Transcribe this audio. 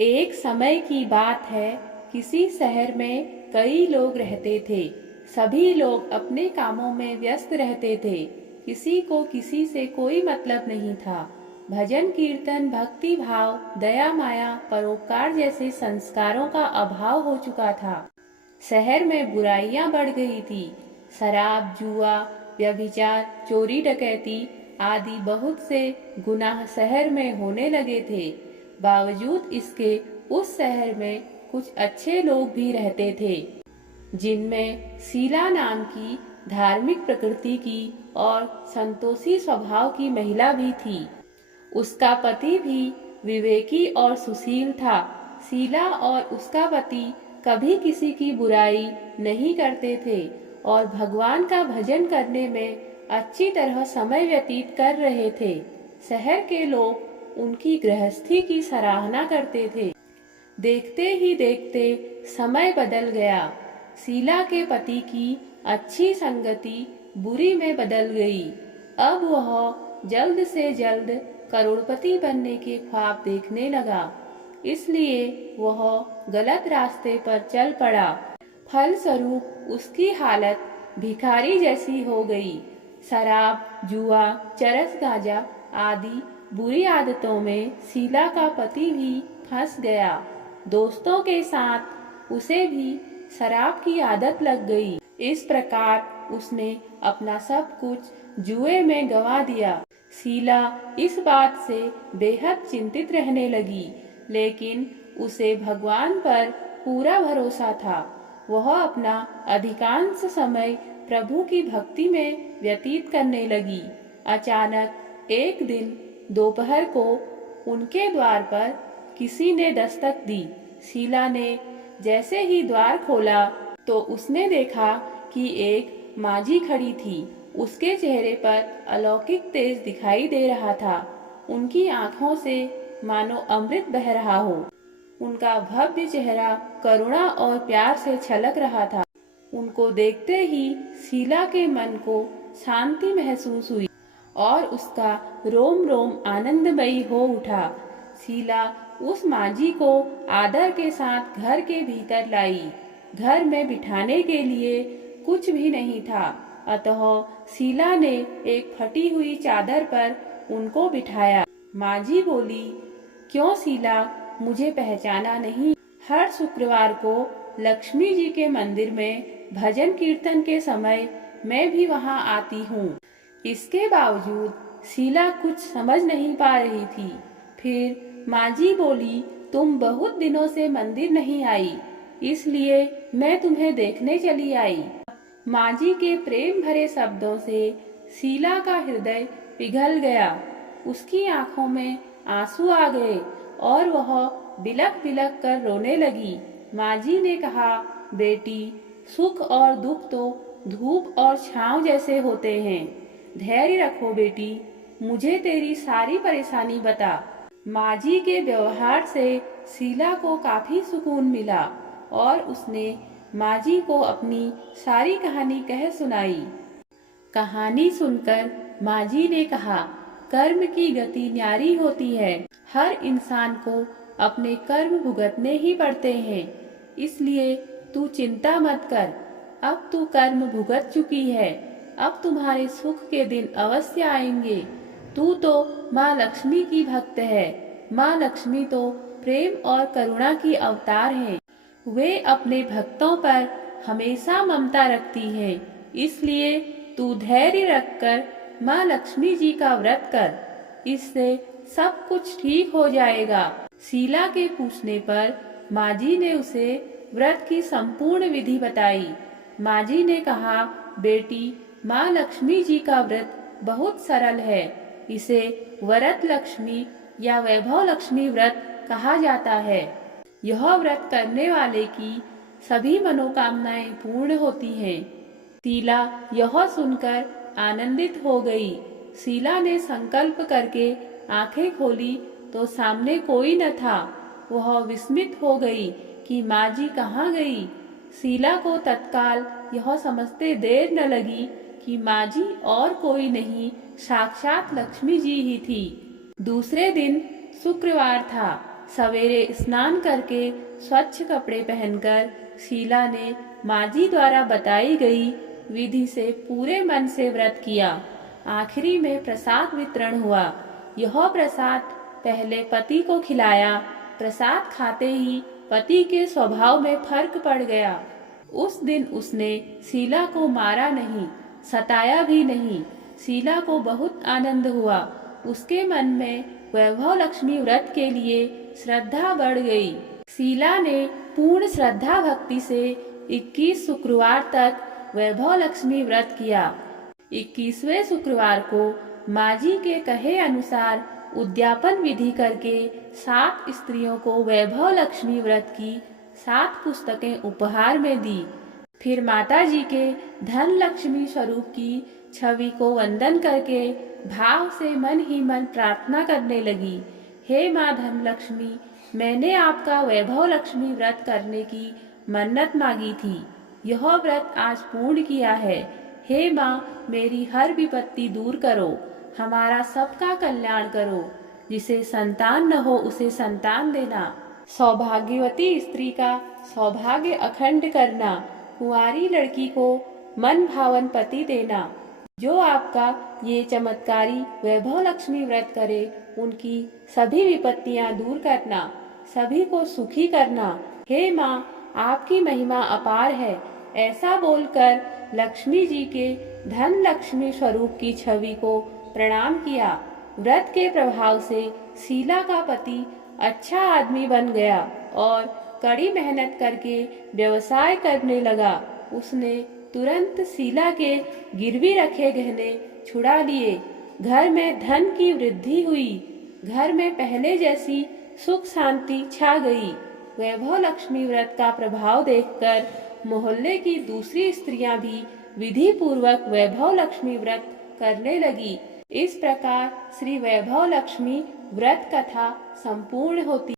एक समय की बात है, किसी शहर में कई लोग रहते थे। सभी लोग अपने कामों में व्यस्त रहते थे। किसी को किसी से कोई मतलब नहीं था। भजन कीर्तन, भक्ति भाव, दया माया, परोपकार जैसे संस्कारों का अभाव हो चुका था। शहर में बुराइयां बढ़ गई थी। शराब, जुआ, व्यभिचार, चोरी डकैती आदि बहुत से गुनाह शहर में होने लगे थे। बावजूद इसके उस शहर में कुछ अच्छे लोग भी रहते थे, जिनमें शीला नाम की धार्मिक प्रकृति की और संतोषी स्वभाव की महिला भी थी। उसका पति भी विवेकी और सुशील था। शीला और उसका पति कभी किसी की बुराई नहीं करते थे और भगवान का भजन करने में अच्छी तरह समय व्यतीत कर रहे थे। शहर के लोग उनकी गृहस्थी की सराहना करते थे। देखते ही देखते समय बदल गया। शीला के पति की अच्छी संगति बुरी में बदल गई। अब वह जल्द से जल्द करोड़पति बनने के ख्वाब देखने लगा, इसलिए वह गलत रास्ते पर चल पड़ा। फलस्वरूप उसकी हालत भिखारी जैसी हो गई। शराब, जुआ, चरस गांजा आदि बुरी आदतों में शीला का पति भी फंस गया। दोस्तों के साथ उसे भी शराब की आदत लग गई। इस प्रकार उसने अपना सब कुछ जुए में गंवा दिया। शीला इस बात से बेहद चिंतित रहने लगी, लेकिन उसे भगवान पर पूरा भरोसा था। वह अपना अधिकांश समय प्रभु की भक्ति में व्यतीत करने लगी। अचानक एक दिन दोपहर को उनके द्वार पर किसी ने दस्तक दी। शीला ने जैसे ही द्वार खोला तो उसने देखा कि एक मांझी खड़ी थी। उसके चेहरे पर अलौकिक तेज दिखाई दे रहा था। उनकी आंखों से मानो अमृत बह रहा हो। उनका भव्य चेहरा करुणा और प्यार से छलक रहा था। उनको देखते ही शीला के मन को शांति महसूस हुई और उसका रोम रोम आनंदमयी हो उठा। शीला उस मांझी को आदर के साथ घर के भीतर लाई। घर में बिठाने के लिए कुछ भी नहीं था, अतः शीला ने एक फटी हुई चादर पर उनको बिठाया। मांझी बोली, क्यों शीला, मुझे पहचाना नहीं? हर शुक्रवार को लक्ष्मी जी के मंदिर में भजन कीर्तन के समय मैं भी वहां आती हूँ। इसके बावजूद शीला कुछ समझ नहीं पा रही थी। फिर मांझी बोली, तुम बहुत दिनों से मंदिर नहीं आई, इसलिए मैं तुम्हें देखने चली आई। मांझी के प्रेम भरे शब्दों से शीला का हृदय पिघल गया। उसकी आंखों में आंसू आ गए और वह बिलख बिलख कर रोने लगी। मांझी ने कहा, बेटी, सुख और दुख तो धूप और छांव जैसे होते हैं। धैर्य रखो बेटी, मुझे तेरी सारी परेशानी बता। मांझी के व्यवहार से शीला को काफी सुकून मिला और उसने मांझी को अपनी सारी कहानी कह सुनाई। कहानी सुनकर मांझी ने कहा, कर्म की गति न्यारी होती है। हर इंसान को अपने कर्म भुगतने ही पड़ते हैं, इसलिए तू चिंता मत कर। अब तू कर्म भुगत चुकी है, अब तुम्हारे सुख के दिन अवश्य आएंगे। तू तो माँ लक्ष्मी की भक्त है। माँ लक्ष्मी तो प्रेम और करुणा की अवतार हैं। वे अपने भक्तों पर हमेशा ममता रखती हैं, इसलिए तू धैर्य रखकर माँ लक्ष्मी जी का व्रत कर। इससे सब कुछ ठीक हो जाएगा। शीला के पूछने पर मांझी ने उसे व्रत की संपूर्ण विधि बताई। मांझी ने कहा, बेटी, माँ लक्ष्मी जी का व्रत बहुत सरल है। इसे वरद लक्ष्मी या वैभव लक्ष्मी व्रत कहा जाता है। यह व्रत करने वाले की सभी मनोकामनाएं पूर्ण होती हैं। शीला यह सुनकर आनंदित हो गई। शीला ने संकल्प करके आंखें खोली तो सामने कोई न था। वह विस्मित हो गई कि मांझी कहाँ गई। शीला को तत्काल यह समझते देर न लगी कि मांझी और कोई नहीं, साक्षात लक्ष्मी जी ही थी। दूसरे दिन शुक्रवार था। सवेरे स्नान करके स्वच्छ कपड़े पहनकर शीला ने माँ जी द्वारा बताई गई विधि से पूरे मन से व्रत किया। आखिरी में प्रसाद वितरण हुआ। यह प्रसाद पहले पति को खिलाया। प्रसाद खाते ही पति के स्वभाव में फर्क पड़ गया। उस दिन उसने शीला को मारा नहीं, सताया भी नहीं। शीला को बहुत आनंद हुआ। उसके मन में वैभव लक्ष्मी व्रत के लिए श्रद्धा बढ़ गई। शीला ने पूर्ण श्रद्धा भक्ति से 21 शुक्रवार तक वैभव लक्ष्मी व्रत किया। 21वें शुक्रवार को माँ जी के कहे अनुसार उद्यापन विधि करके 7 स्त्रियों को वैभव लक्ष्मी व्रत की 7 पुस्तकें उपहार में दी। फिर माता जी के धन लक्ष्मी स्वरूप की छवि को वंदन करके भाव से मन ही मन प्रार्थना करने लगी। हे माँ धन लक्ष्मी, मैंने आपका वैभव लक्ष्मी व्रत करने की मन्नत मांगी थी। यह व्रत आज पूर्ण किया है। हे माँ, मेरी हर विपत्ति दूर करो, हमारा सबका कल्याण करो। जिसे संतान न हो उसे संतान देना, सौभाग्यवती स्त्री का सौभाग्य अखंड करना, कुंवारी लड़की को मन भावन पति देना। जो आपका ये चमत्कारी वैभव लक्ष्मी व्रत करे, उनकी सभी विपत्तियां दूर करना, सभी को सुखी करना। हे माँ, आपकी महिमा अपार है। ऐसा बोलकर लक्ष्मी जी के धन लक्ष्मी स्वरूप की छवि को प्रणाम किया। व्रत के प्रभाव से शीला का पति अच्छा आदमी बन गया और कड़ी मेहनत करके व्यवसाय करने लगा। उसने तुरंत शीला के गिरवी रखे गहने छुड़ा लिए। घर में धन की वृद्धि हुई। घर में पहले जैसी सुख शांति छा गई। वैभव लक्ष्मी व्रत का प्रभाव देखकर मोहल्ले की दूसरी स्त्रियां भी विधि पूर्वक वैभव लक्ष्मी व्रत करने लगी। इस प्रकार श्री वैभव लक्ष्मी व्रत कथा संपूर्ण होती